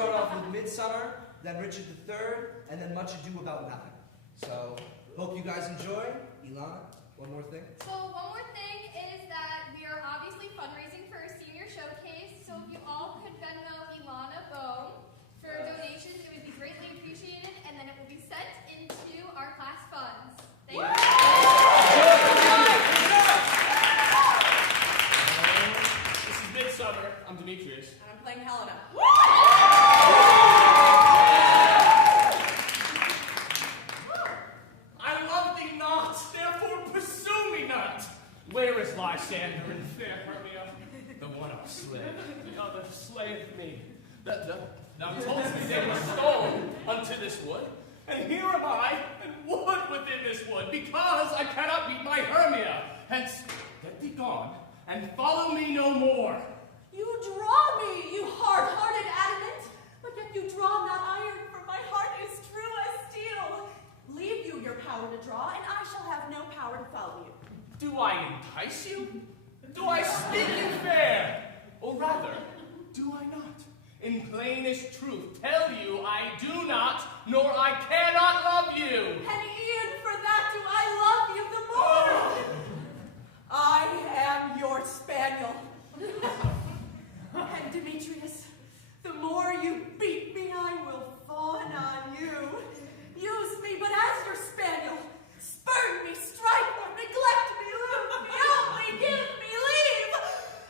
start off with Midsummer, then Richard III, and then Much Ado About Nothing. So, hope you guys enjoy. Ilana, one more thing? So one more thing is that we are obviously fundraising for a senior showcase, so if you all could Venmo Ilana Bohm for donations, it would be greatly appreciated, and then it will be sent into our class funds. Thank you. This is Midsummer. I'm Demetrius. And I'm playing Helena. I love thee not, therefore pursue me not. Where is Lysander and fair Hermia? The one I slay, the other slayeth me. Thou toldst me they were stolen unto this wood, and here am I, and wood within this wood, because I cannot meet my Hermia. Hence, get thee gone, and follow me no more. You draw me, you hard-hearted adamant, but yet you draw not iron, for my heart is true as steel. Leave you your power to draw, and I shall have no power to follow you. Do I entice you? Do I speak you fair? Or rather, do I not? In plainest truth, tell you I do not, nor I cannot love you. And e'en for that do I love you the more. I am your spaniel. And Demetrius, the more you beat me, I will fawn on you. Use me but as your spaniel. Spurn me, strike me, neglect me, lose me, help me, give me leave.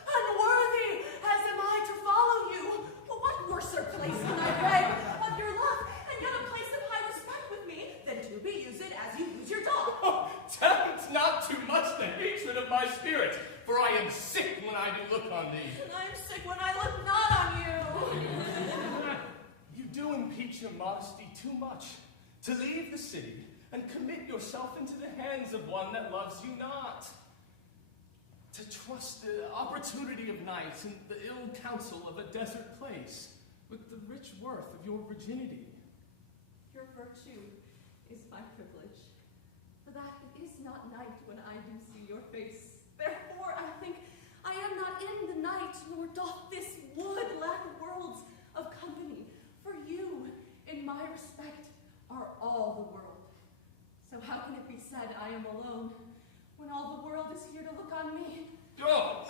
Unworthy as am I to follow you. What worser place can I beg of your love, and yet a place of high respect with me, than to be used as you use your dog? Oh, tempt not too much the hatred of my spirit, for I am sick when I do look on thee. And I am sick when I look not on you. You do impeach your modesty too much, to leave the city and commit yourself into the hands of one that loves you not. To trust the opportunity of night and the ill counsel of a desert place with the rich worth of your virginity. Your virtue is my privilege, for that it is not night when I do see your face. Therefore I think I am not in the night, nor doth this wood lack worlds of company. For you, in my respect, are all the world. So how can it be said I am alone, when all the world is here to look on me? Oh,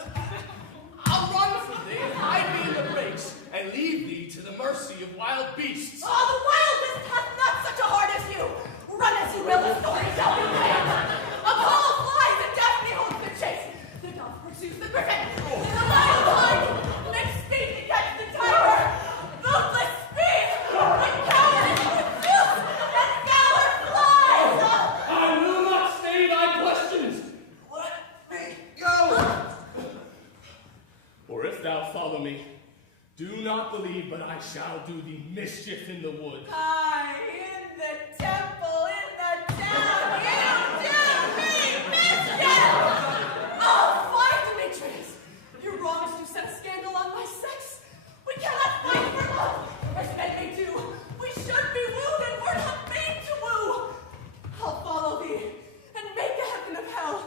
I'll run from thee and hide me in the brakes, and leave thee to the mercy of wild beasts. Oh, the wildest hath not such a heart as you! Run as you will, the story shall be told. Apollo flies, and Daphne holds the chase. The dove pursues the griffin. The lion flies, makes speed to catch the tiger. Bootless speed, with cowardice pursues, and valor flies. I will not stay thy questions. Let me go! Or if thou follow me, do not believe, but I shall do thee mischief in the wood. Aye, in the temple, in the town, you do me mischief! Oh, fine, Demetrius! Your wrongs do set scandal on my sex. We cannot fight for love, as men may do. We should be wooed, and we're not made to woo. I'll follow thee, and make a heaven of hell,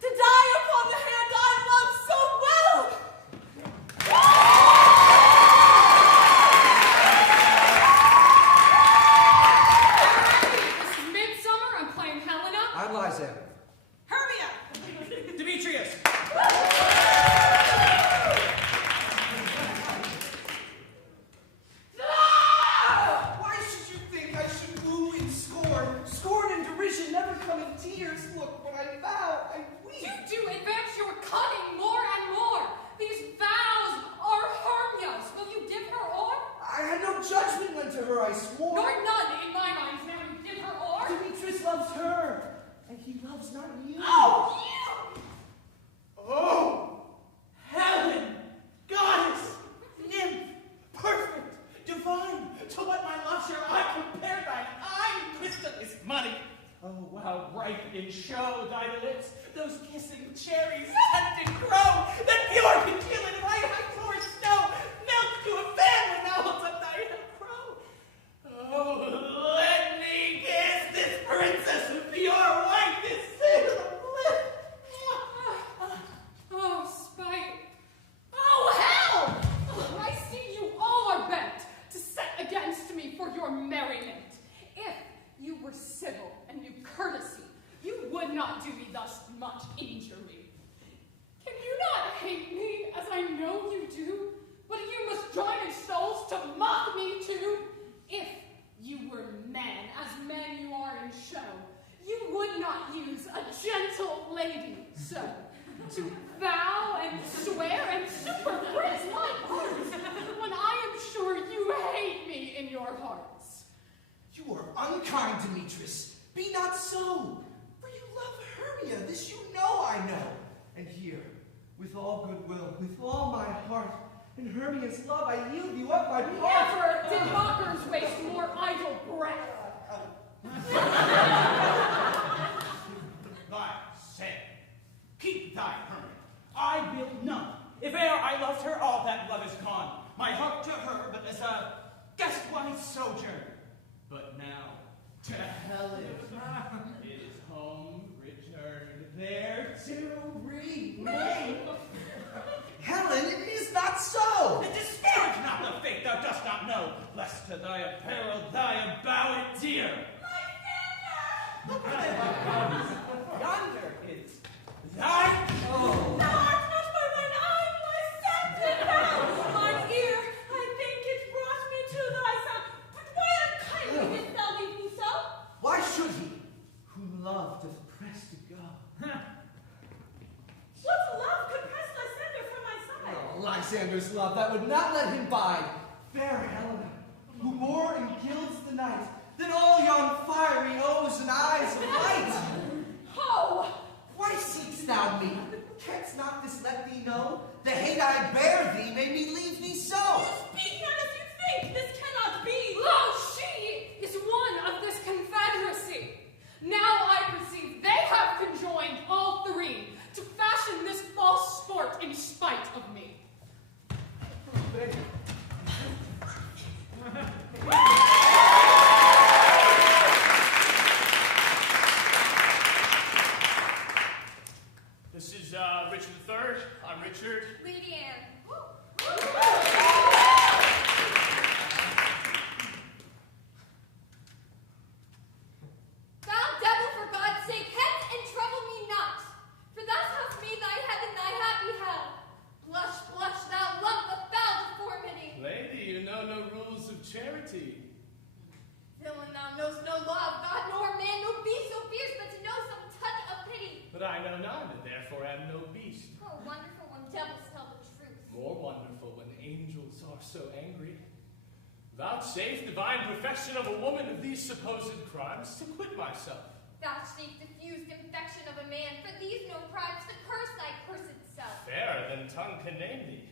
to die upon the hand I love so well! This is Midsummer. I'm playing Helena. I'm Lysander. Hermia! Demetrius! Why should you think I should woo in scorn? Scorn and derision never come in tears. Look, when I vow, I weep. You do advance your cunning more and more. These vows are Hermia's. Will you give her or? I had no judgment when to her I swore. Nor none in my mind. Now you give her or? Demetrius loves her, and he loves not you. Oh, you! Oh, Helen, goddess, nymph, perfect, divine. To what my love shall I compare thine eye? Crystal is money. Oh, how ripe in show thy lips, those kissing cherries tend to grow, that pure congeal in white high snow, melt to a fan when thou holds up thy crow. Oh, let me kiss this princess of pure white, this sin of bliss. Oh, spite. Oh, hell! I see you all are bent. To set So, to vow and swear and superphrase my words when I am sure you hate me in your hearts. You are unkind, Demetrius. Be not so. For you love Hermia, this you know I know. And here, with all goodwill, with all my heart, in Hermia's love, I yield you up my part. Never did mockers waste more idle breath. Thy say, keep thy Hermia. I will none. If e'er I loved her, all that love is gone. My heart to her, but as a guest-wise sojourn. But now, to Helen, it is home returned there to remain. Helen, it is not so. And disparage not the fate thou dost not know, lest to thy apparel thy avow it dear. Yonder is thy. Oh. Thou art not by thine eye, my scented now. Mine ear, I think it brought me to thy sound. But why unkindly didst thou leave me so? Why should he, whom love doth press to go? What love could press Lysander from my side? Oh, Lysander's love that would not let him bide. Fair Helena, who more engilds the night than all yon fiery O's and eyes of light. Ho! Why seek'st thou me? Canst not this let thee know? The hate I bear thee made me leave thee so. Speak not as you think, this cannot be. Lo, she is one of this confederacy. Now I perceive they have conjoined all three to fashion this false sport in spite of me. This is Richard III. I'm Richard. Lady Anne. Thou devil, for God's sake, hence and trouble me not. For thou hast made thy heaven thy happy hell. Blush, blush, thou lump of foul deformity. Lady, you know no rules of charity. Villain, thou knowst no law of God, nor man, nor beast so fierce, but to know some touch of pity. But I know neither, therefore am no beast. Oh, wonderful when devils tell the truth. More wonderful when angels are so angry. Vouchsafe divine perfection of a woman of these supposed crimes to quit myself. Vouchsafe diffused infection of a man, for these no crimes to curse thy cursed self. Fairer than tongue can name thee.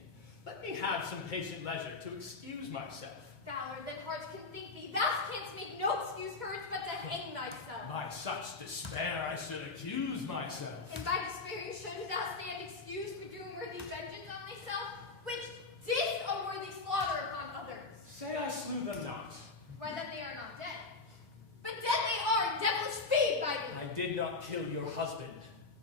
Let me have some patient leisure to excuse myself. Fouler than heart can think thee, thou canst make no excuse courage but to hang thyself. By such despair I should accuse myself. And by despairing should thou stand excused for doing worthy vengeance on thyself, which didst unworthy slaughter upon others. Say I slew them not. Why that they are not dead. But dead they are, and devilish feed by thee. I did not kill your husband.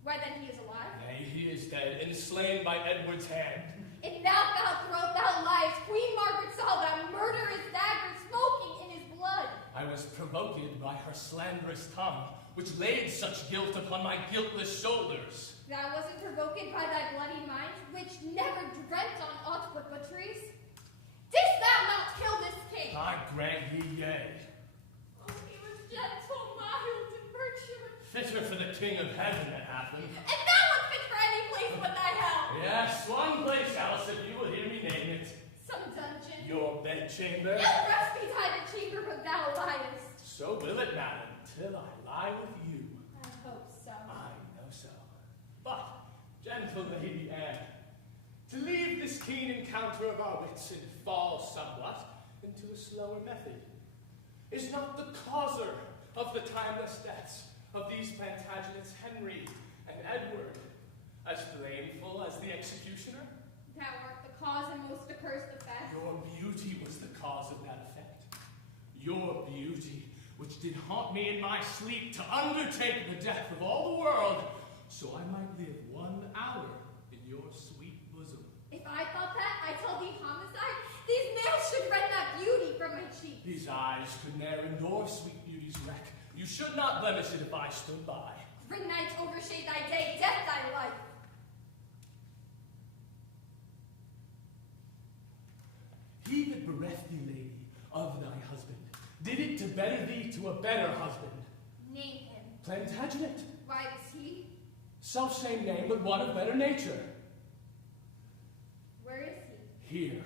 Why that he is alive. Nay, he is dead, and slain by Edward's hand. In thou foul throat thou liest, Queen Margaret saw thou murderous dagger smoking in his blood. I was provoked by her slanderous tongue, which laid such guilt upon my guiltless shoulders. Thou wasn't provoked by thy bloody mind, which never dreamt on aught but butcheries. Didst thou not kill this king? I grant ye yea. Oh, he was gentle, mild, and virtuous. Fitter for the king of heaven that hath him. And thou art fit for any place but thy hell. Yes, one place else, if you will hear me name it. Some dungeon. Your bedchamber. Ill rest betide the chamber where thou liest. So will it, madam, till I lie with you. I hope so. I know so. But, gentle Lady Anne, to leave this keen encounter of our wits and fall somewhat into a slower method, is not the causer of the timeless deaths of these Plantagenets Henry and Edward as blameful as the executioner? Thou art the cause and most accursed effect. Your beauty was the cause of that effect. Your beauty, which did haunt me in my sleep to undertake the death of all the world, so I might live 1 hour in your sweet bosom. If I thought that, I tell thee homicide, these nails should rend that beauty from my cheek. These eyes could ne'er endure sweet beauty's wreck. You should not blemish it if I stood by. For night overshade thy day, death thy life. He that bereft thee, lady, of thy husband, did it to better thee to a better husband. Name him. Plantagenet. Why was he? Self-same name, but one of better nature. Where is he? Here.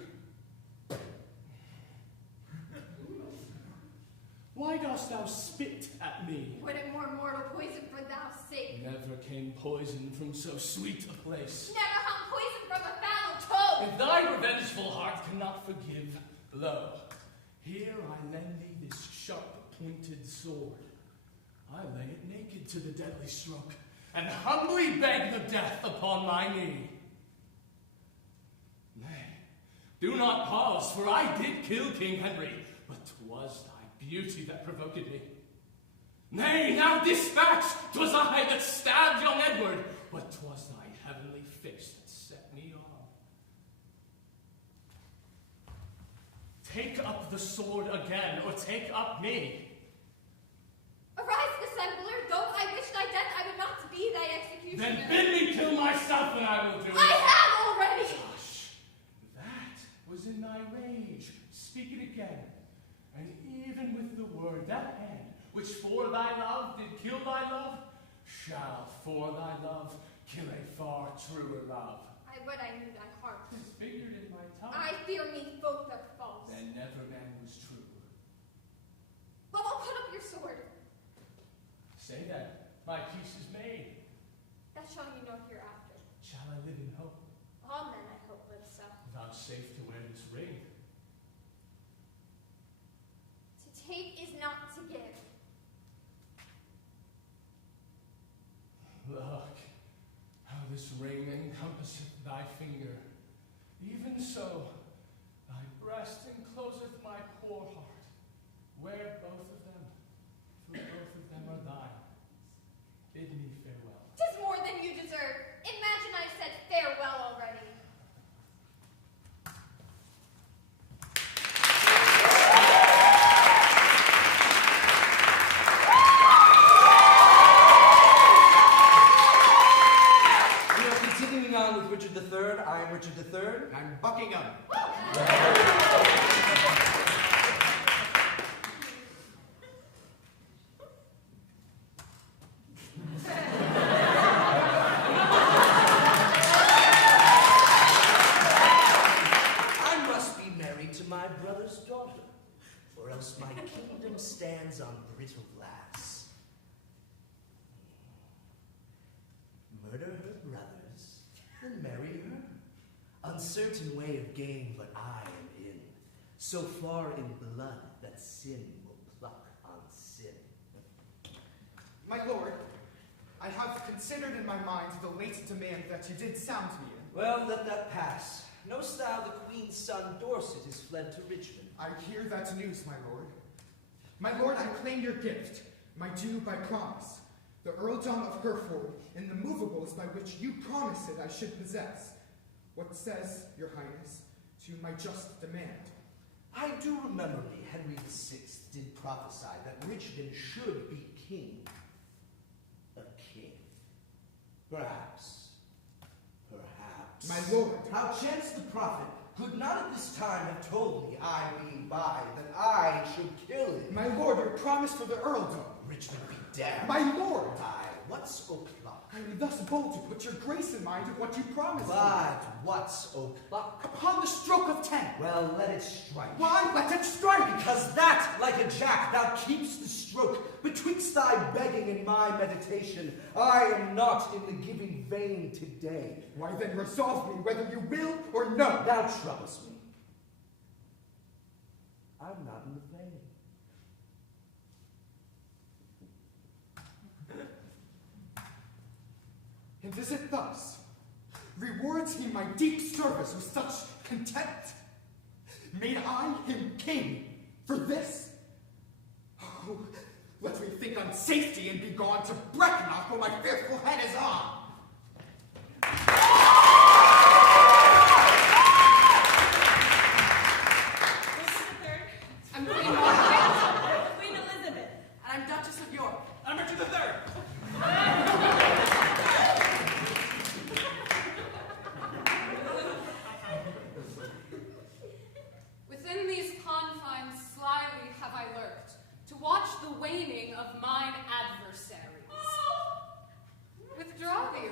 Why dost thou spit at me? Would it more mortal poison for thou sake? Never came poison from so sweet a place. Never hung poison from a foul toad! If thy revengeful heart cannot forgive, lo, here I lend thee this sharp-pointed sword. I lay it naked to the deadly stroke, and humbly beg the death upon my knee. Nay, do not pause, for I did kill King Henry, but 'twas thy beauty that provoked me. Nay, now dispatch! 'Twas I that stabbed young Edward, but 'twas thy heavenly face that set me on. Take up the sword again, or take up me. Arise, dissembler, though I wish thy death, I would not be thy executioner. Then bid me kill myself, and I will do it. I have already! Hush! That was in thy rage. Speak it again. And even with the word, that hand, which for thy love did kill thy love, shall for thy love kill a far truer love. I would I knew thy heart. Tis figured in my tongue. I fear me both are false. Then never man was true. Well, I'll put up your sword. Say then, my peace is made. That shall you know hereafter. Shall I live in hope? All men, I hope, live so. Vouchsafe to wear this ring. To take is not to give. Look, how this ring encompasseth thy finger. Even so, thy breast encloseth my poor heart. Wear both of them, for both of them are thine. Bid me farewell. 'Tis more than you deserve. Imagine I've said farewell already. We are continuing on with Richard III. I am Richard III. I'm Buckingham. I must be married to my brother's daughter, or else my kingdom stands on brittle glass. Murder her brothers, then marry her. Uncertain way of gain, but I am in. So far in blood that sin will pluck on sin. My lord, I have considered in my mind the late demand that you did sound me in. Well, let that pass. Knowst thou the Queen's son Dorset is fled to Richmond? I hear that news, my lord. My lord, I claim your gift, my due by promise, the earldom of Hereford, and the movables by which you promised it I should possess. What says, your highness, to my just demand? I do remember me, Henry VI did prophesy that Richmond should be king. A king. Perhaps. My lord. How chance the prophet could not at this time have told me, I being by, that I should kill him. My lord, your promise for the earldom. Richmond be damned. My lord. Aye, what's o'clock? I am thus bold to put your grace in mind of what you promised me. But what's o'clock? Upon the stroke of 10. Well, let it strike. Why let it strike? Because that, like a jack, thou keeps the stroke. Betwixt thy begging and my meditation, I am not in the giving vein today. Why then resolve me whether you will or no. Thou troubles me. I'm not in the vein. And is it thus? Rewards he my deep service with such contempt? Made I him king for this? Oh, let me think on safety and be gone to Brecknock where my fearful head is on. I'm Queen Margaret. Queen Elizabeth. And I'm Duchess of York. I'm Richard III. Within these confines slyly have I lurked, to watch the waning of mine adversaries. Withdraw thee,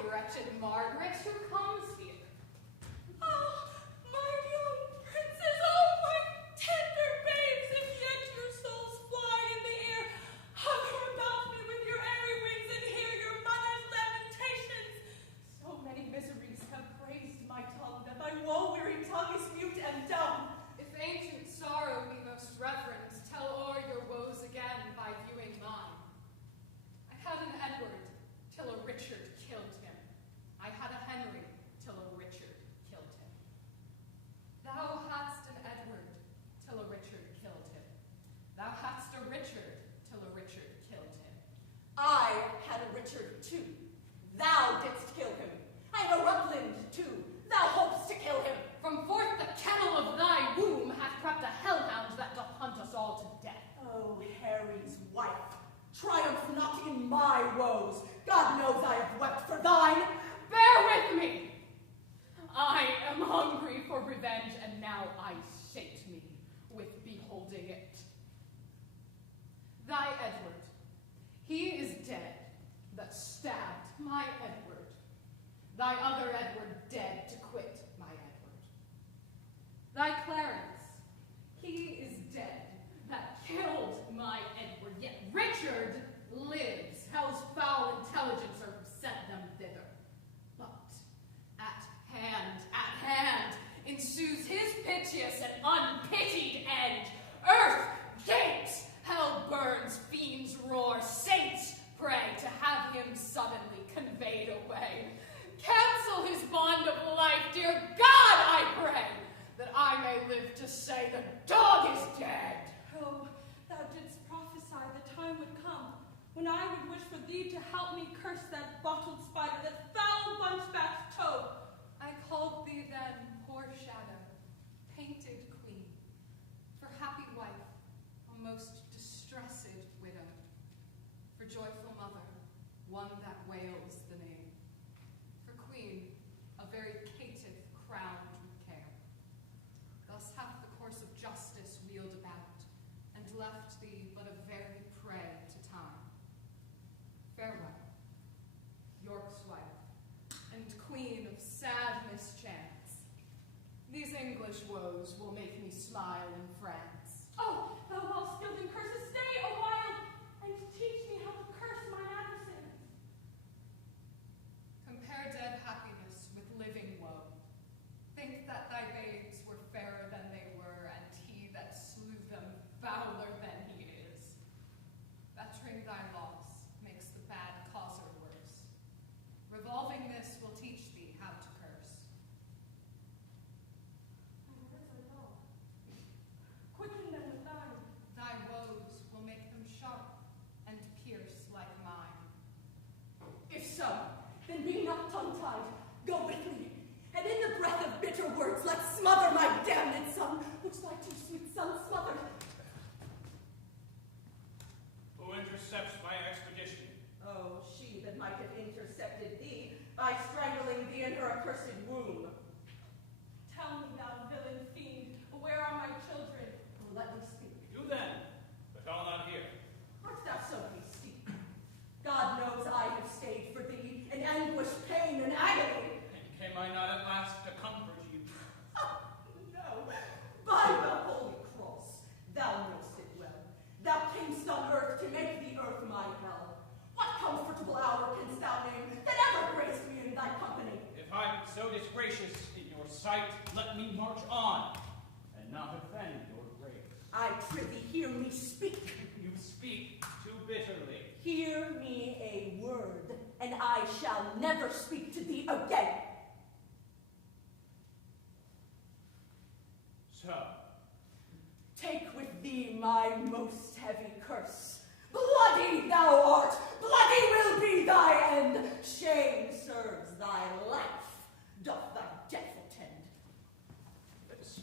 my woes. God knows I have wept for thine. Bear with me. I am hungry for revenge, and now I sate me with beholding it. Thy Edward, he is dead that stabbed my Edward. Thy other Edward dead to quit my Edward. Thy Clarence, he is dead that killed my Edward, yet Richard lives. Hell's foul intelligencer who sent them thither. But at hand, ensues his piteous and unpitied end. Earth gapes, hell burns, fiends roar, saints pray to have him suddenly conveyed away. Cancel his bond of life, dear God, I pray, that I may live to say the dog is dead. Oh, thou didst prophesy the time would come when I would wish for thee to help me curse that bottled spider, that foul bunchback's toad. I called thee then poor shadow, painted queen, for happy wife, a most distressed widow, for joyful mother, one that wails the name, for queen, a very caitiff crowned with care. Thus hath the course of justice wheeled about, and left thee but a very prey to time. Farewell, York's wife, and queen of sad mischance. These English woes will make me smile in France. Oh, thou while skilled in curses, stay a while and teach me how to curse mine adversaries. Compare dead happiness with living woe. Think that thy babes were fairer than they were, and he that slew them fouler than he is. Bettering thy loss makes the bad causer worse. Revolving this will teach thee how to curse. My words are dull. Quicken them with thine. Thy woes will make them sharp and pierce like mine. If so, then be not tongue-tied. Go with me, and in the breath of bitter words, let's smother my damned son, which thy two sweet sons smothered. Who intercepts my expedition? Oh, she that might have intercepted thee by strangling thee in her accursed womb. Tell me, thou villain fiend, where are my children? Oh, let me speak. You then, but I'll not hear. Art thou so hasty? God knows I have stayed for thee in anguish, pain, and agony. And came I not at last to comfort you? No, by the holy cross, thou knowst it well. Thou camest on earth to make the earth my hell. What comfortable hour canst thou name that ever graced me in thy company? If I be so disgracious in your sight, let me march on, and not offend your grace. I prithee hear me speak. You speak too bitterly. Hear me a word, and I shall never speak to thee again. So, Take with thee my most heavy curse. Bloody thou art, bloody will be thy end. Shame serves thy life, doth thy death attend.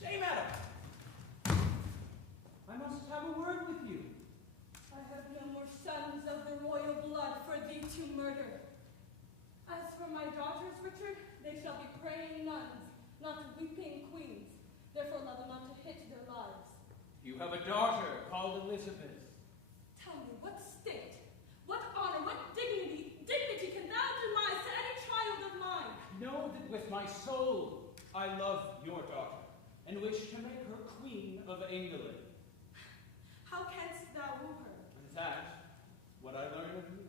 stay, madam. I must have a word with you. I have no more sons of the royal blood for thee to murder. As for my daughters, Richard, they shall be praying nuns, not weeping queens. Therefore love them not to hit their lives. You have a daughter called Elizabeth. Tell me, what state, what honor, what dignity can thou demise to any child of mine? Know that with my soul I love your daughter, and wish to make her queen of England. How canst thou woo her? And that, what I learn of you.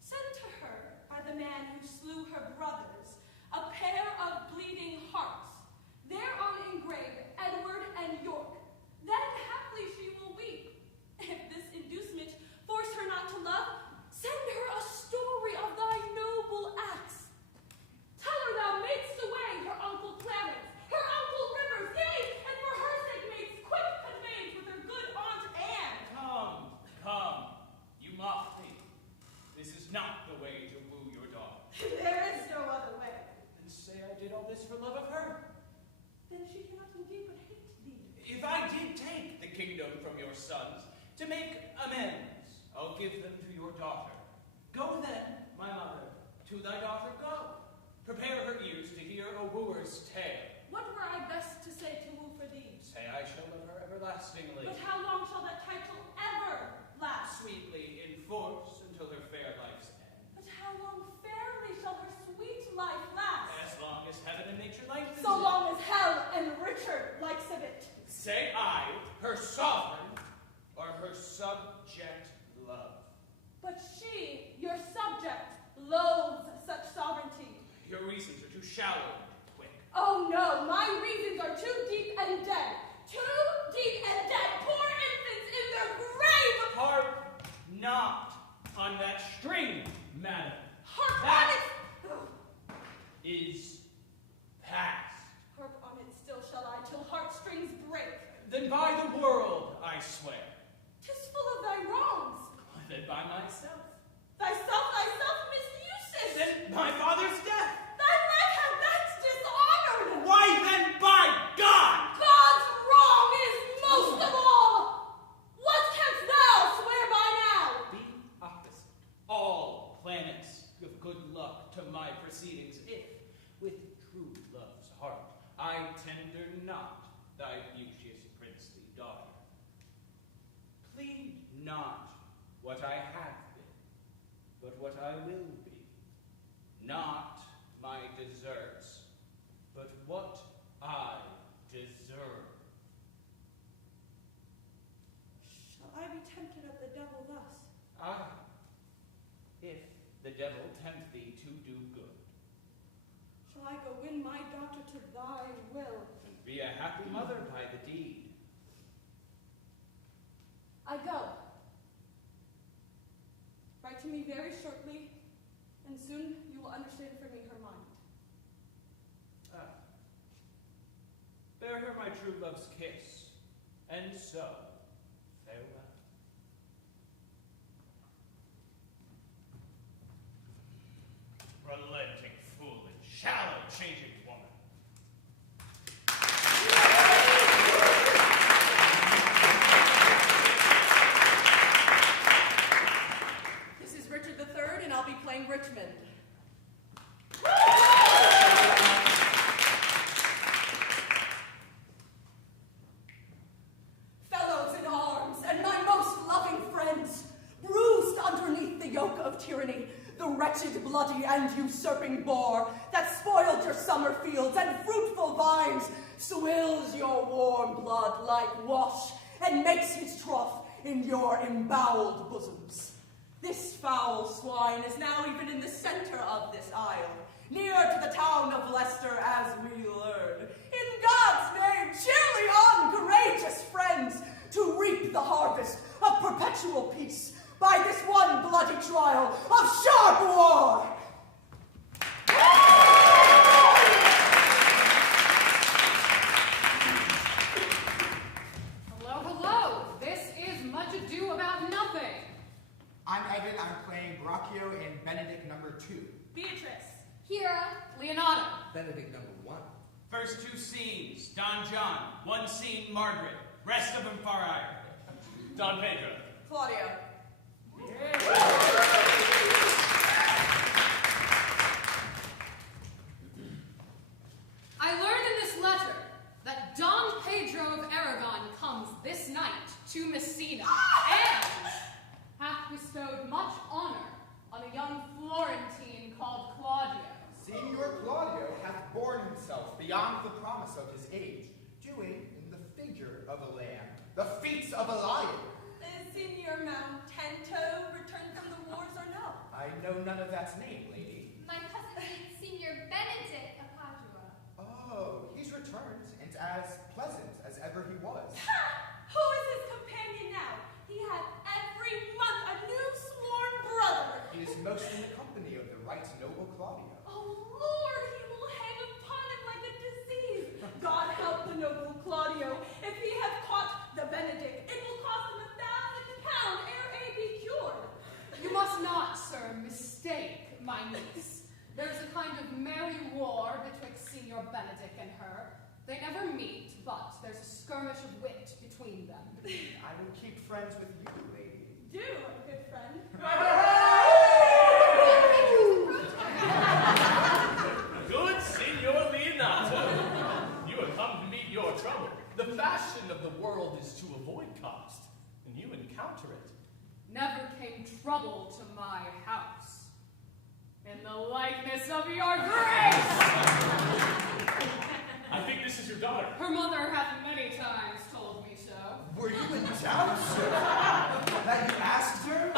Send to her by the man who slew her brothers a pair of bleeding hearts. Thereon engraved Edward and York. Then haply she will weep. If this inducement force her not to love, send her a story of thy noble acts. Tell her thou madest away her uncle Clarence, her uncle Rivers, yea, and for her sake madest quick conveyance with her good aunt Anne. Come, you mock me. This is not the way to woo your daughter. There is no other way. And say I did all this for love of her. Then she cannot indeed but hate thee. If I did take the kingdom from your sons to make amends, I'll give them to your daughter. Go then, my mother, to thy daughter go. Prepare her ears to hear a wooer's tale. What were I best to say to woo for thee? Say I shall love her everlastingly. But how long shall that title ever last? Sweetly in force until her fair life's end. But how long fairly shall her sweet life last? As long as heaven and nature lengthens So it. long as hell and Richard likes of it. Say I, her sovereign, or her subject love. But she, your subject, loathes such sovereignty. Your reasons are too shallow and quick. Oh no, my reasons are too deep and dead. Too deep and dead. Poor infants in their grave. Harp not on that string, madam. Harp That on it. is past. Harp on it still shall I, till heartstrings break. Then by the world I swear. 'Tis full of thy wrongs. Then by myself. Thyself misuses. Then my father's death. Thy life that's dishonored. Why then by God? God's wrong is most of all. What canst thou swear by now? The opposite. All planets of good luck to my proceedings, if with true love's heart I tender not thy beauteous princely daughter. Plead not what I have been, but what I will be. Not my deserts, but what I deserve. Shall I be tempted of the devil thus? Ah, if the devil tempt thee to do good, Shall I go win my daughter to thy will? and be a happy mother by the deed. I go. Write to me very shortly, and soon you will understand for me her mind. Ah. Bear her my true love's kiss, and so farewell. Relenting fool and shallow changing woman. This is Richard III, and I'll be playing Richmond. Fellows in arms, and my most loving friends, bruised underneath the yoke of tyranny, the wretched, bloody, and usurping boar that spoiled your summer fields and fruitful vines, swills your warm blood like wash, and makes his trough in your emboweled bosoms. This foul swine is now even in the center of this isle, near to the town of Leicester, as we learn. In God's name, cheerly on, courageous friends, to reap the harvest of perpetual peace by this one bloody trial of sharp war. Hello, hello. This is Much Ado About Nothing. I'm Evan. I'm playing Brachio in Benedict number 2. Beatrice. Hira. Leonardo. Benedict number 1. First two scenes, Don John. One scene, Margaret. Rest of them, Far Iron. Don Pedro. Claudia. I learned in this letter that Don Pedro of Aragon comes this night to Messina and hath bestowed much honor on a young Florentine called Claudio. Signor Claudio hath borne himself beyond the promise of his age, doing in the figure of a lamb the feats of a lion. Is Signor Mountento returned from the wars or no? I know none of that name, lady. My cousin is Senior Benedict of Padua. Oh, he's returned, and as pleasant as ever he was. Ha! Who is his companion now? He had every month a new sworn brother. He is most in the company of the right noble Claudio. Oh Lord, he will hang upon him like a disease. God help the noble Claudio. If he have caught the Benedict, it will cost him £1,000 ere a be cured. You must not, sir, mistake my niece. There's a kind of merry war betwixt Signor Benedict and her. They never meet, but there's a skirmish of wit between them. I will keep friends with you, lady. Do, good friend. cost, and you encounter it. Never came trouble to my house. In the likeness of your grace! I think this is your daughter. Her mother hath many times told me so. Were you in doubt, sir? That you asked her?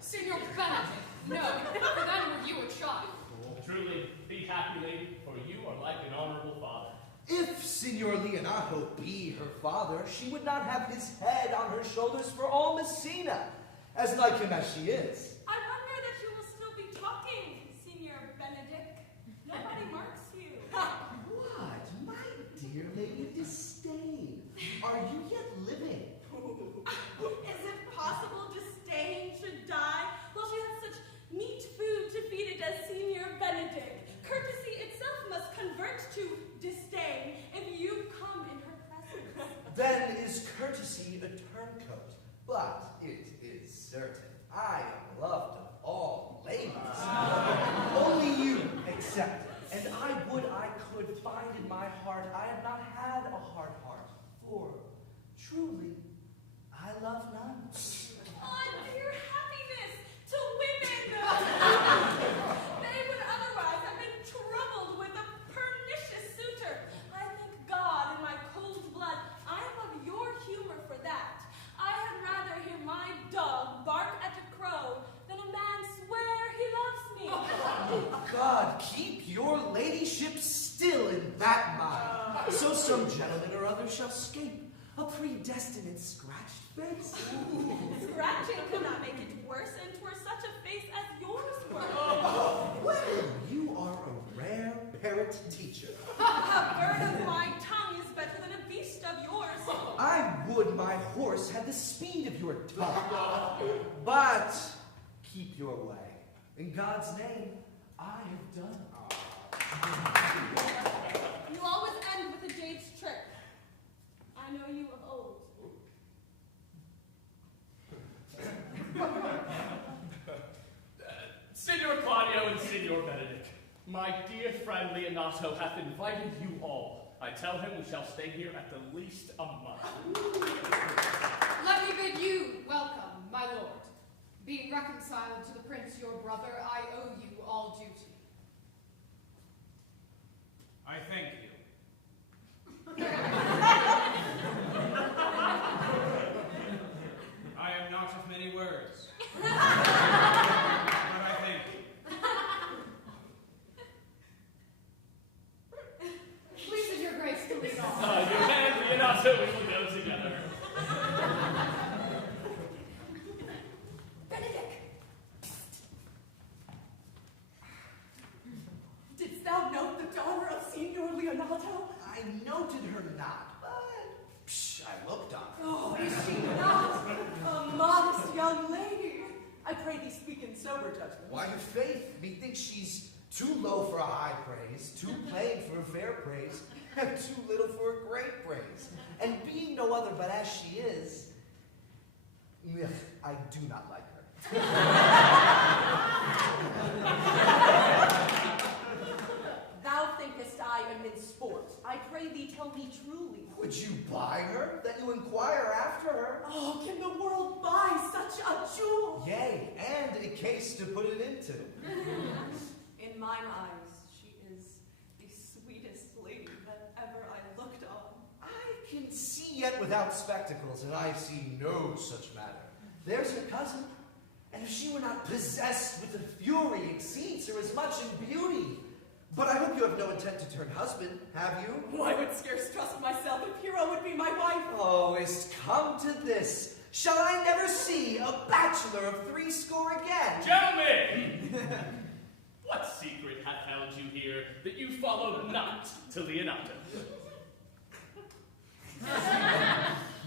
Signor Benedict, no, for then were you a child. Truly, be happy, lady, for you are like an honorable father. If Signor Leonato be her father, she would not have his head on her shoulders for all Messina, as like him as she is. I wonder that you will still be talking, Signor Benedict. Nobody marks you. What, my dear Lady Disdain? Are you yet living? Is it possible Disdain should die while she has such meat food to feed it as Signor Benedict? Courtesy itself must convert to disdain if you come in her presence. Then is courtesy a turncoat, but it is certain I am loved of all ladies. Only you excepted, and I would I could find in my heart I have not had a hard heart, for truly I love none. Oh, dear happiness to women! They would otherwise have been troubled with a pernicious suitor. I thank God in my cold blood I am of your humor for that. I had rather hear my dog bark at a crow than a man swear he loves me. Oh, God, keep your ladyship still in that mind, so some gentleman or other shall scape a predestinate scratched face. Scratching could not make it worse, and 'twere such a face as yours were. Well, you are a rare parrot teacher. A bird of my tongue is better than a beast of yours. I would my horse had the speed of your tongue. But keep your way. In God's name, I have done. You always end with a jade's trick. I know you of old. Signor Claudio and Signor Benedict, my dear friend Leonato hath invited you all. I tell him we shall stay here at the least a month. Let me bid you welcome, my lord. Being reconciled to the prince your brother, I owe you all duty. I thank you. I am not of many words. But I thank you. Pleases your grace to lead on. You and Leonato, we will go together. Benedict! Didst thou note the daughter of Signor Leonato? I noted her not, but I looked on her. Oh, is she not a modest young lady? I pray thee speak in sober judgment. Why, your faith, methinks she's too low for a high praise, too plain for a fair praise, and too little for a great praise. And being no other but as she is, I do not like her. Thou thinkest I am in sport. I pray thee tell me truly. Would you buy her, that you inquire after her? Oh, can the world buy such a jewel? Yea, and a case to put it into. In mine eyes, she is the sweetest lady that ever I looked on. I can see yet without spectacles, and I see no such matter. There's her cousin, and if she were not possessed with a fury exceeds her as much in beauty. But I hope you have no intent to turn husband, have you? Oh, I would scarce trust myself if Hero would be my wife. Oh, is't come to this? Shall I never see a bachelor of threescore again? Gentlemen! What secret hath held you here that you followed not to Leonato?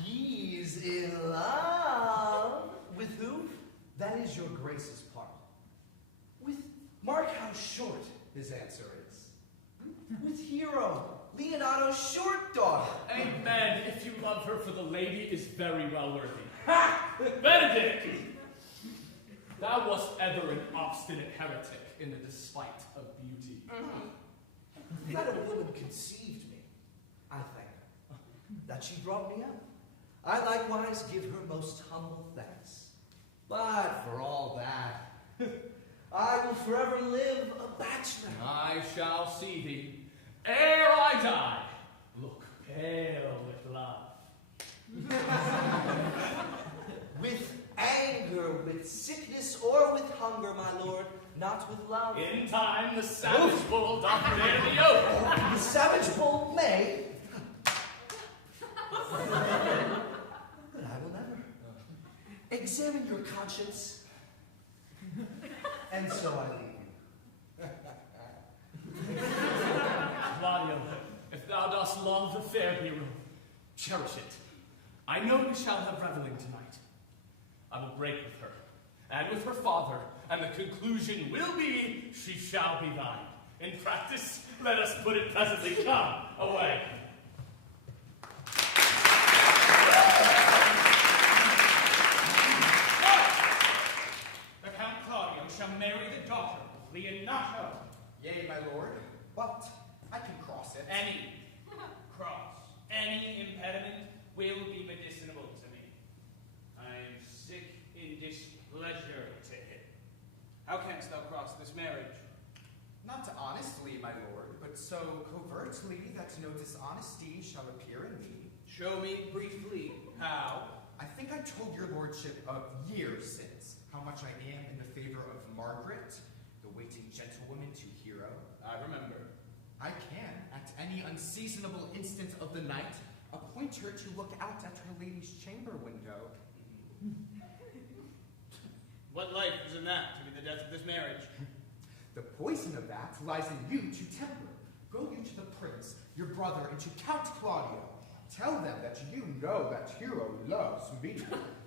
He's in love. With who? That is your grace's part. With, mark how short his answer is. With Hero, Leonato's short daughter. Amen. If you love her, for the lady is very well worthy. Ha! Benedict! Thou wast ever an obstinate heretic in the despite of beauty. That a woman conceived me, I thank her. That she brought me up. I likewise give her most humble thanks. But for all that, I will forever live a bachelor. I shall see thee ere I die. Look pale with love. With anger, with sickness, or with hunger, my lord, not with love. In time the savage bull doth prepare the oath. The savage bull may, but I will never. Examine your conscience, and so I leave you. Claudio, if thou dost love the fair hero, cherish it. I know we shall have reveling tonight. I will break with her, and with her father, and the conclusion will be, she shall be thine. In practice, let us put it presently. Come, away. The Count Claudio shall marry the daughter of Leonato. Yea, my lord, but I can cross it. Any cross, any impediment will be medicinable to me. I am sick in displeasure to him. How canst thou cross this marriage? Not honestly, my lord, but so covertly that no dishonesty shall appear in me. Show me briefly how. I think I told your lordship of years since how much I am in the favor of Margaret, the waiting gentlewoman to Hero. I remember. I can, at any unseasonable instant of the night, appoint her to look out at her lady's chamber window. What life is in that to be the death of this marriage? The poison of that lies in you to temper. Go you to the prince, your brother, and to Count Claudio. Tell them that you know that Hero loves me.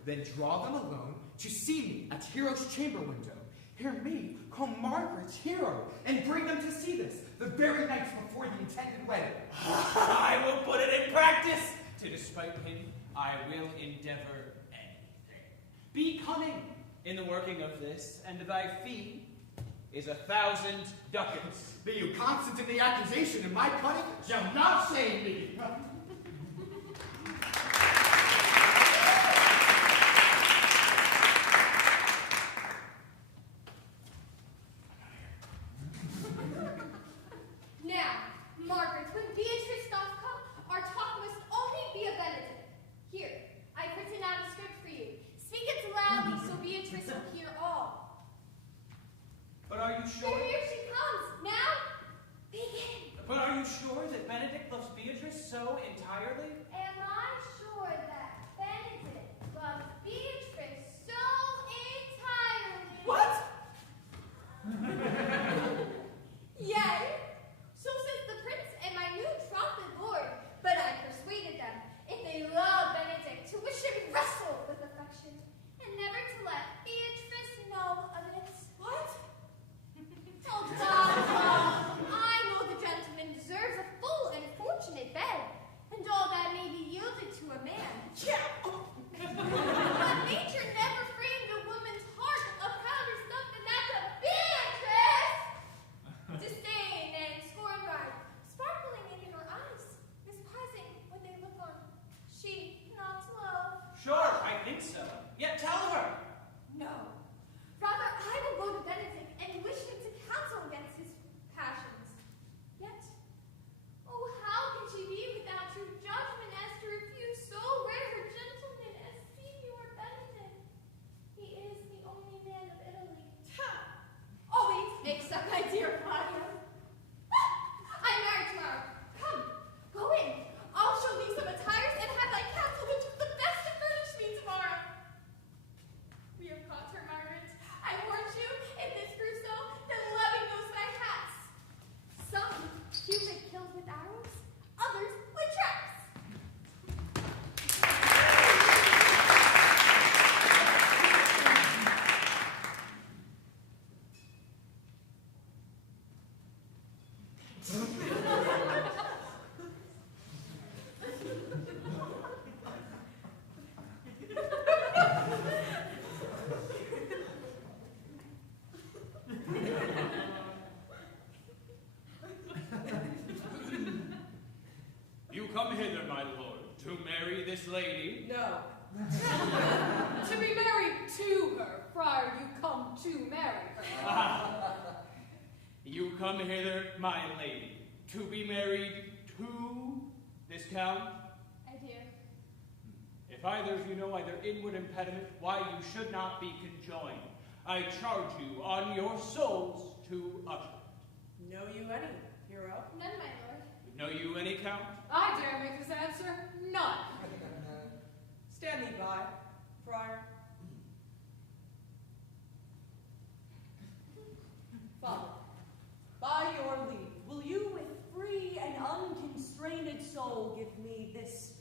Then draw them alone to see me at Hero's chamber window. Hear me call Margaret Hero, and bring them to see this, the very night before the intended wedding. I will put it in practice. To despite him, I will endeavor anything. Be cunning in the working of this, and thy fee is 1,000 ducats. Be you constant in the accusation, and my cunning shall not shame me. Now, Margaret, when Beatrice doth come, our talk must only be of Benedict. Here, I've written out a script for you. Speak it loudly so Beatrice will hear all. But are you sure? Here she comes. Now, begin. But are you sure that Benedict loves Beatrice so entirely? Am I sure that Benedict loves Beatrice so entirely? What? Yea, so says the prince and my new trusted lord. But I persuaded them, if they love Benedict, to wish him wrestle with affection, and never to let Beatrice know of it. What? Oh, Donna, I know the gentleman deserves a full and fortunate bed, and all that may be yielded to a man. Yeah. But nature never framed a woman's heart of prouder stuff than that of Beatrice. Disdain and scorn ride, sparkling in her eyes, misprizing what they look on. She not love. Sure, I think so. Yet tell her. No. Rather, I will go to Benedict and wish him to counsel against his passions. Yet, oh, how can she be without true judgment as to refuse so rare a gentleman as Signor Benedict? He is the only man of Italy. Always makes up, my dear Claudio. I'm married tomorrow. Come, go in. I'll show thee some attires and have thy castle, which is the best to furnish me tomorrow. We have caught her, Margaret. I warned you, if this grew so, then loving knows my hats. Some Cupid kills with arrows, others with traps. You come hither, my lord, to marry this this lady. No. To be married to her, friar, you come to marry her. You come hither, my lady, to be married to this count. I do. If either of you know either inward impediment why you should not be conjoined, I charge you on your souls to utter it. Know you any, hero? None, my lord. Know you any count? I dare make this answer, none. Stand thee by, friar. Father, by your leave, will you with free and unconstrained soul give me this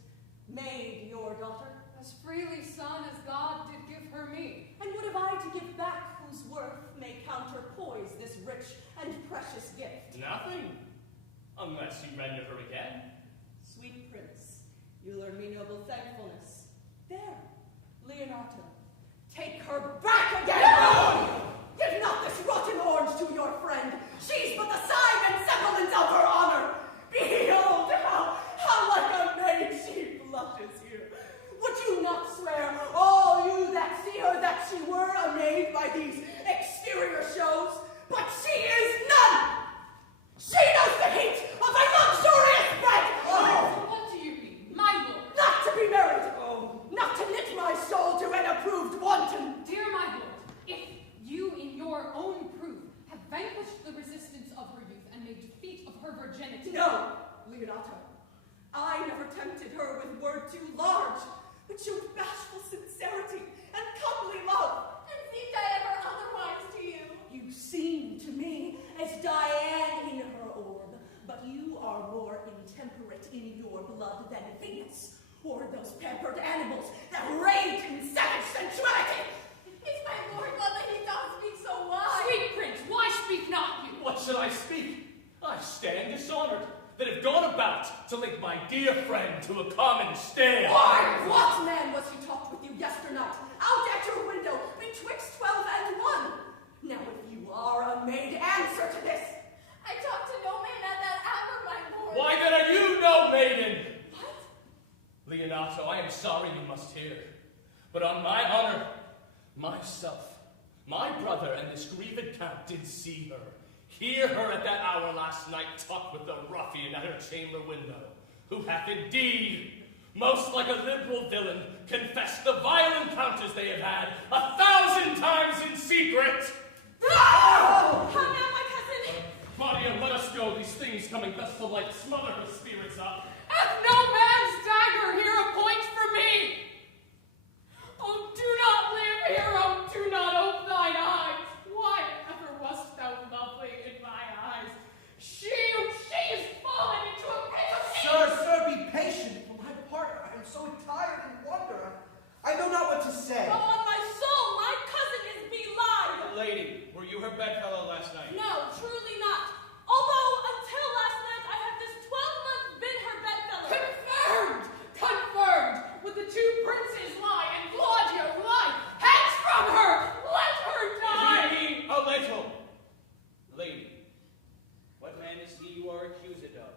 maid, your daughter? As freely, son, as God did give her me. And what have I to give back whose worth may counterpoise this rich and precious gift? Nothing, unless you render her again. Sweet prince, you learn me noble thankfulness. There, Leonato, take her back again! No! Give not this rotten orange to your friend. She's but the sign and semblance of her honor. Behold how like a maid she blushes here. Would you not swear, all you that see her, that she were a maid by these exterior shows? But she is none! She knows the heat of a luxurious bed! Oh, what do you mean, my lord? Not to be married! Oh, not to knit my soul to an approved wanton! Dear my lord, if you in your own proof have vanquished the resistance of her youth and made defeat of her virginity. No, Leonato. I never tempted her with word too large, but showed bashful sincerity and comely love. And seemed I ever otherwise to you? You seem to me as Diane in her orb, but you are more intemperate in your blood than Venus, or those pampered animals that rage in savage sensuality. Is my lord one that he does speak so wise? Sweet prince, why speak not you? What shall I speak? I stand dishonored, that have gone about to link my dear friend to a common stand. Why, what man was he talked with you yesternight, out at your window, betwixt 12 and 1? Now if you are a maid, answer to this. I talked to no man at that hour, my lord. Why then are you no maiden? What? Leonato, I am sorry you must hear, but on my honor, myself, my brother, and this grieved count did see her, hear her at that hour last night talk with the ruffian at her chamber window, who hath indeed, most like a liberal villain, confessed the vile encounters they have had 1,000 times in secret. Oh! How now, my cousin? Claudia, let us go. These things coming thus to light smother her spirits up. Hath no man's dagger here a point for me? Oh, do not live here, oh, do not ope thine eyes. Why ever wast thou lovely in my eyes? She is fallen into a pit of hate. Sir, be patient. For my part, I am so tired and wonder. I know not what to say. Oh, on my soul, my cousin is belied. Lady, were you her bedfellow last night? No, truly not. Although, until last night, I have this 12 months been her bedfellow. Confirmed! Confirmed! Would the two princes lie and Claudia lie? Hands from her! Let her die! Hear me a little. Lady, what man is he you are accused of?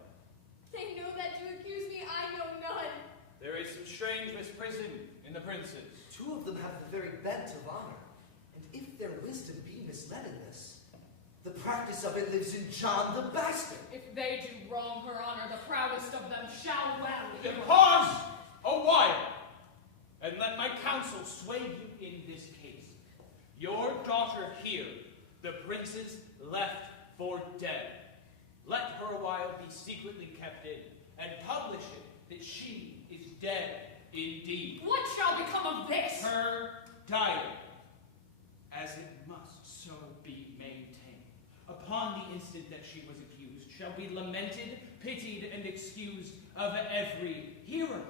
They know that you accuse me, I know none. There is some strange misprison in the princes. Two of them have the very bent of honor. And if their wisdom be misled in this, the practice of it lives in John the Bastard. If they do wrong her honor, the proudest of them shall well. Then pause a while, and let my counsel sway you in this case. Your daughter here, the princes left for dead. Let her a while be secretly kept in, and publish it that she is dead indeed. What shall become of this? Her dying, as it must so be maintained, upon the instant that she was accused, shall be lamented, pitied, and excused of every hearer.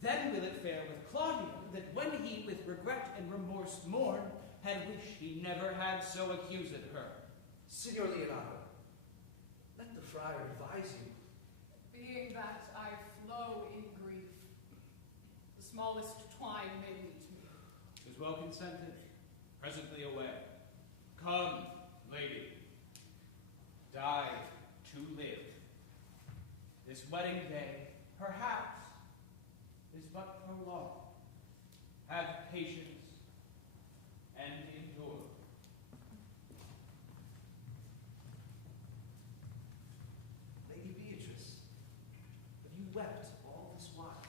Then will it fare with Claudio, that when he with regret and remorse mourn, had wished he never had so accused her. Signor Leonato, let the friar advise you. Being that I flow in grief, the smallest twine may meet me. 'Tis well consented. Presently away. Come, lady. Die to live. This wedding day, perhaps, is but prolonged. Have patience and endure. Lady Beatrice, have you wept all this while?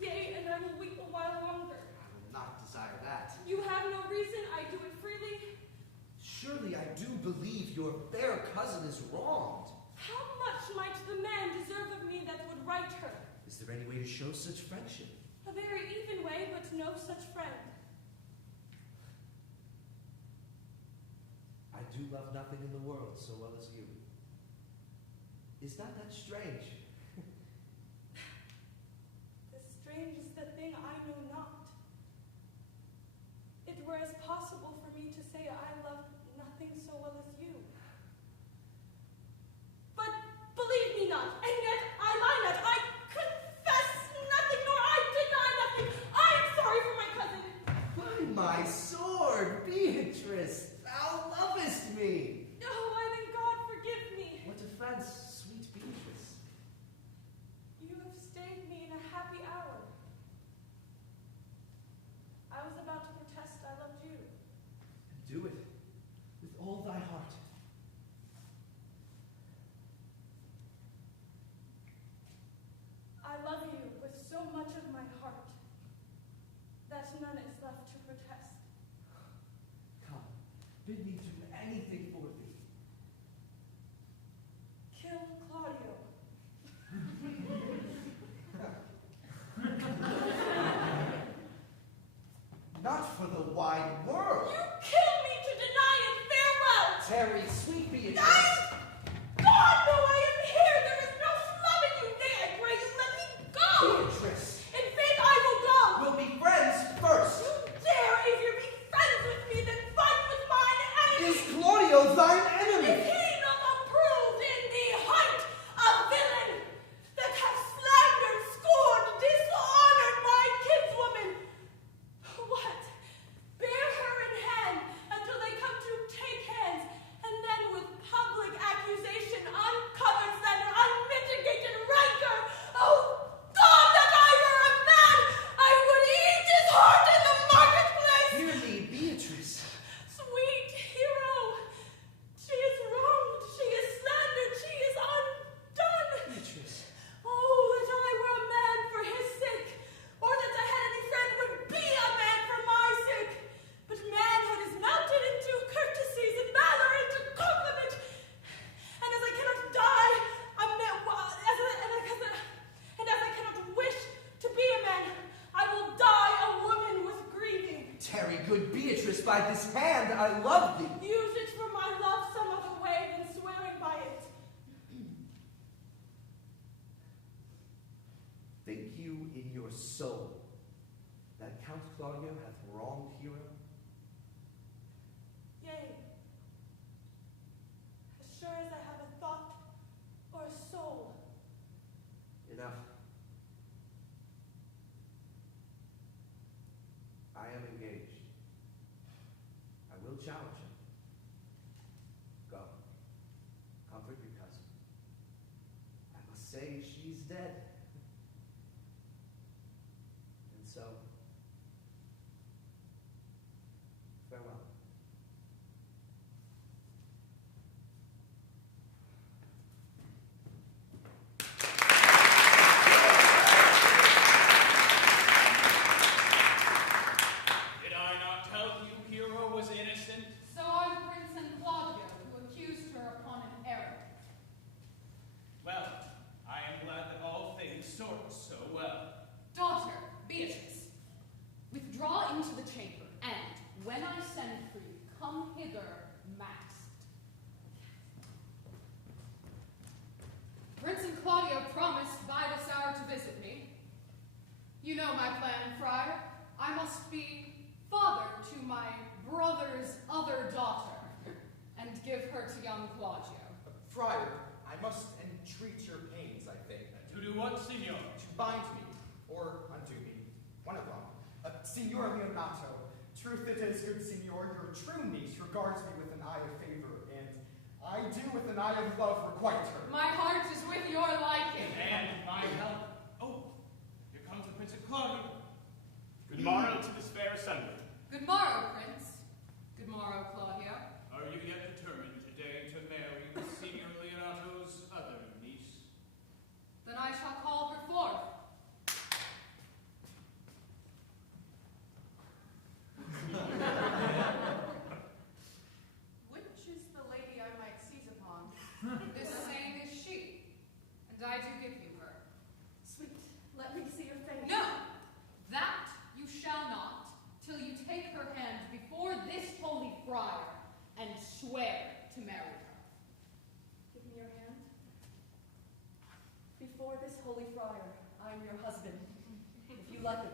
Yea, and I will weep a while longer. I will not desire that. You have no reason, I do it freely. Surely I do believe your fair cousin is wronged. How much might the man deserve of me that would right her? Is there any way to show such friendship? A very even way, but no such friend. I do love nothing in the world so well as you. Is not that strange? The strange is the thing I know not. It were as possible for me to say I love nothing so well as you. But believe me not, and yet I lie not. I confess nothing, nor I deny nothing. I am sorry for my cousin. By my sword, Beatrice, thou lovest me. Oh, I then God forgive me. What offense, sweet Beatrice? You have stayed me in a happy hour. I was about to protest I loved you. Do it with all thy heart. I love you with so much of my heart that none is left to protest. Come, bid me do anything for thee. Kill Claudio. Not for the wide world. You kill me to deny it. Farewell. Tarry, sweet Beatrice. God, no, I am here. There is no love in you. Nay, I pray you let me go. Beatrice, In faith, I will go. we'll be friends first. You dare either be friends with me than fight with mine enemy. Is Claudio thine Is enemy? he not approved in the height a villain that hath slandered, scorned, dishonored my kinswoman? What? Bear her in hand until they come to take hands, and then with public accusation, uncovered slander, unmitigated rancor. Oh, God, that I were a man! I would eat his heart in the marketplace! Hear me, Beatrice. Sweet hero, she is wronged, she is slandered, she is undone. Beatrice, Oh, that I were a man for his sake, or that I had any friend would be a man for my sake. But manhood is melted into courtesies and valor into compliment. And as I cannot die, as I cannot wish to be a man, I will die a woman with grieving. tarry, good Beatrice, by this hand I love thee. Use it for my love some other way than swearing by it. Think you in your soul that Count Claudio hath wronged Hero? Yea, as sure as I have a thought or a soul. Enough. I am engaged. I will challenge him. Go. Comfort your cousin. I must say she's dead. And so, farewell. Did I not tell you Hero was innocent? So are the prince and Claudio, who accused her upon an error. Well, I am glad that all things sort so well. Daughter, Beatrice, withdraw into the chamber, and when I send for you, come hither masked. Prince and Claudio promised by this hour to visit me. You know my plan, friar. I must be father to my brother's other daughter, and give her to young Claudio. Friar, I must entreat your pains, I think. To do what, Signor? To bind me, or undo me, one of them. Signor Leonato, truth it is, good Signor, your true niece regards me with an eye of favor, and I do with an eye of love requite her. My heart is with your liking. And my help. Oh, here comes the Prince of Claudia. Good morrow to this fair assembly. Good morrow, Prince. Good morrow, Claudia. Are you yet determined today to marry Senior Leonato's other niece? Then I shall call her forth. Which is the lady I might seize upon? This same is she, and I do give you her. Sweet, let me see your face. No, that you shall not, till you take her hand before this holy friar and swear to marry her. Give me your hand. Before this holy friar, I'm your husband, if you like of me.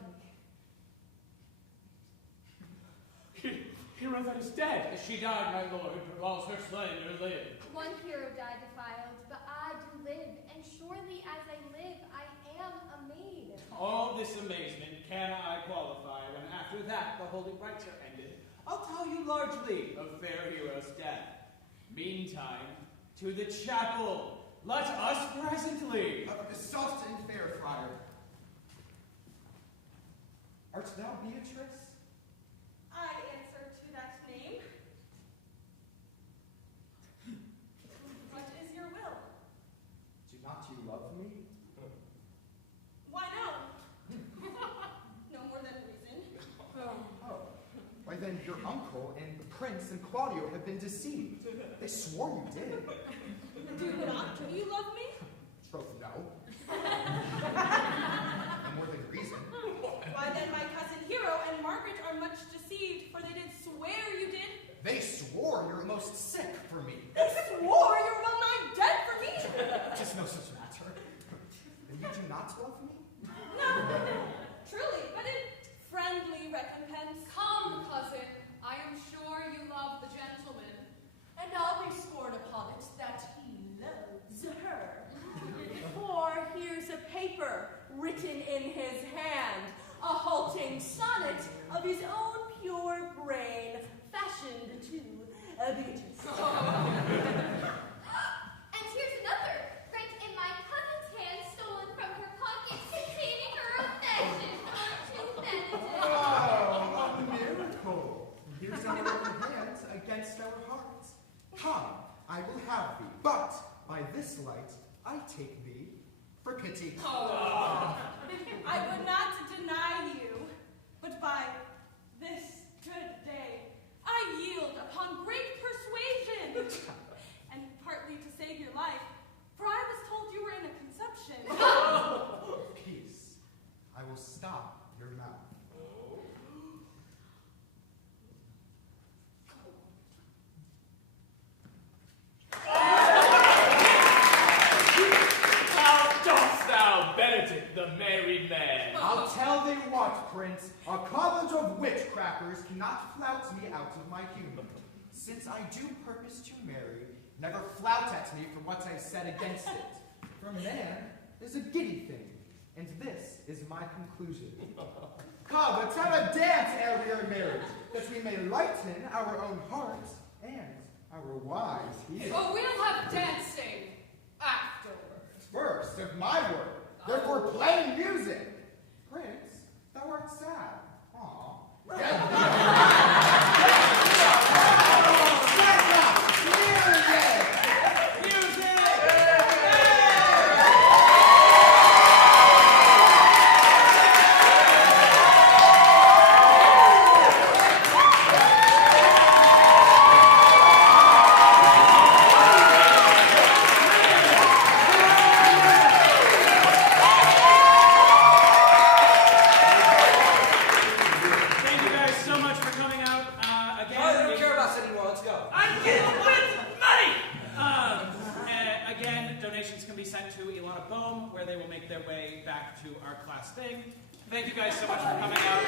Hero that is dead. As she died, my lord, whilst her slander lived. One hero died defiled, but I do live, and surely as I live, I am a maid. All this amazement can I qualify when after that the holy rites are ended. I'll tell you largely of fair hero's death. Meantime, to the chapel. Let us presently. Soft and fair, friar. Art thou Beatrice? I answer to that name. What is your will? Do not you love me? Why no? No more than reason. Oh. Why then your uncle and the prince and Claudio have been deceived. They swore you did. Do not you love me? Troth, no. No more than reason. Why then my cousin Hero and Margaret are much deceived, for they did swear you did. They swore you're most sick for me. They swore you're well nigh dead for me. Just no such matter. And you do not love me? No, truly, but in friendly recompense. Come, cousin, I am sure you love the gentleman. And I'll be sworn upon it that he loves her. For here's a paper written in his hand, a halting sonnet of his own pure brain, fashioned to Beatrice. And here's another, right in my cousin's hand, stolen from her pocket, containing her affection unto vanity. Oh, a miracle. Here's our own hands against our hearts. Come, I will have thee, but by this light I take thee for pity. I would not deny you, but by this good day I yield upon great persuasion, and partly to save your life, for I was told you were in a conception. Peace. I will stop your mouth. How dost thou benedict the married man? I'll tell thee what, Prince, a college of witchcrackers cannot flout me out of my humor. Since I do purpose to marry, never flout at me for what I said against it. For man is a giddy thing, and this is my conclusion. Come, let's have a dance ere we are married, that we may lighten our own hearts and our wives here. But we'll have dancing afterwards. First of my word, therefore plain music. Prince, thou art sad. Aw. Thank you guys so much for coming out again. I don't care about us anymore. Let's go. I'm getting with money! Again, donations can be sent to Ilana Bohm, where they will make their way back to our class thing. Thank you guys so much for coming out.